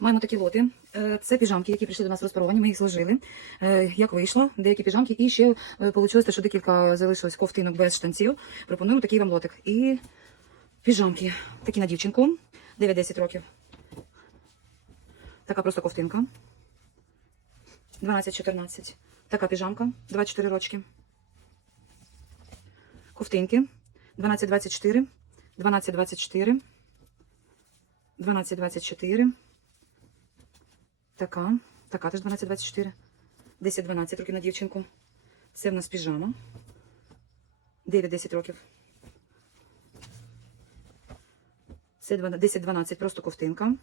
Маємо такі лоти. Е, Це піжамки, які прийшли до нас розпаровані. Ми їх зложили. Е, Як вийшло, деякі піжамки, і ще вийшло, що декілька залишилось ковтинок без штанців. Пропонуємо такий вам лотик. І піжамки. Такі на дівчинку. 9-10 років. Така просто ковтинка. 12-14. Така піжамка. 24 рочки. Ковтинки. 12-24. 12-24. 12-24. Така. Така теж 12-24. 10-12 років на дівчинку. Це в нас піжама. 9-10 років. Це 10-12 просто ковтинка.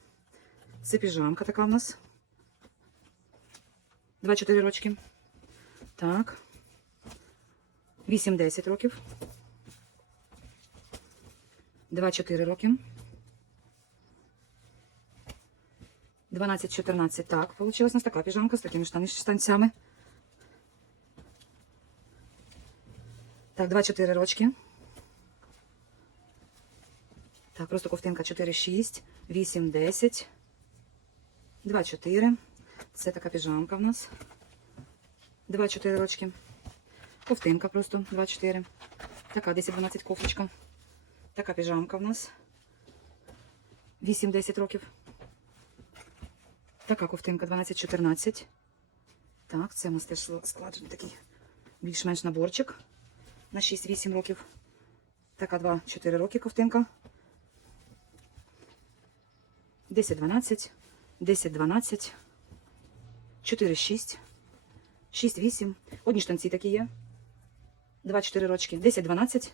Це піжамка така в нас. 2-4 рочки. Так. 8-10 років. 2-4 роки. 12-14. Так, получилась у нас така піжамка з такими штанцями. Так, 2-4 рочки. Так, просто ковтинка 4-6, 8-10, 2-4. Це така піжамка в нас. 2-4 рочки. Ковтинка просто 2-4. Така 10-12 кофточка. Така піжамка в нас. 8-10 років. Така ковтинка 12-14. Так, це у нас теж складений такий більш-менш наборчик на 6-8 років. Така 2-4 роки ковтинка. 10-12, 10-12, 4-6, 6-8. Одні штанці такі є. 2-4 рочки. 10-12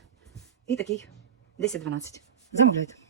і такий 10-12. Замовляйте.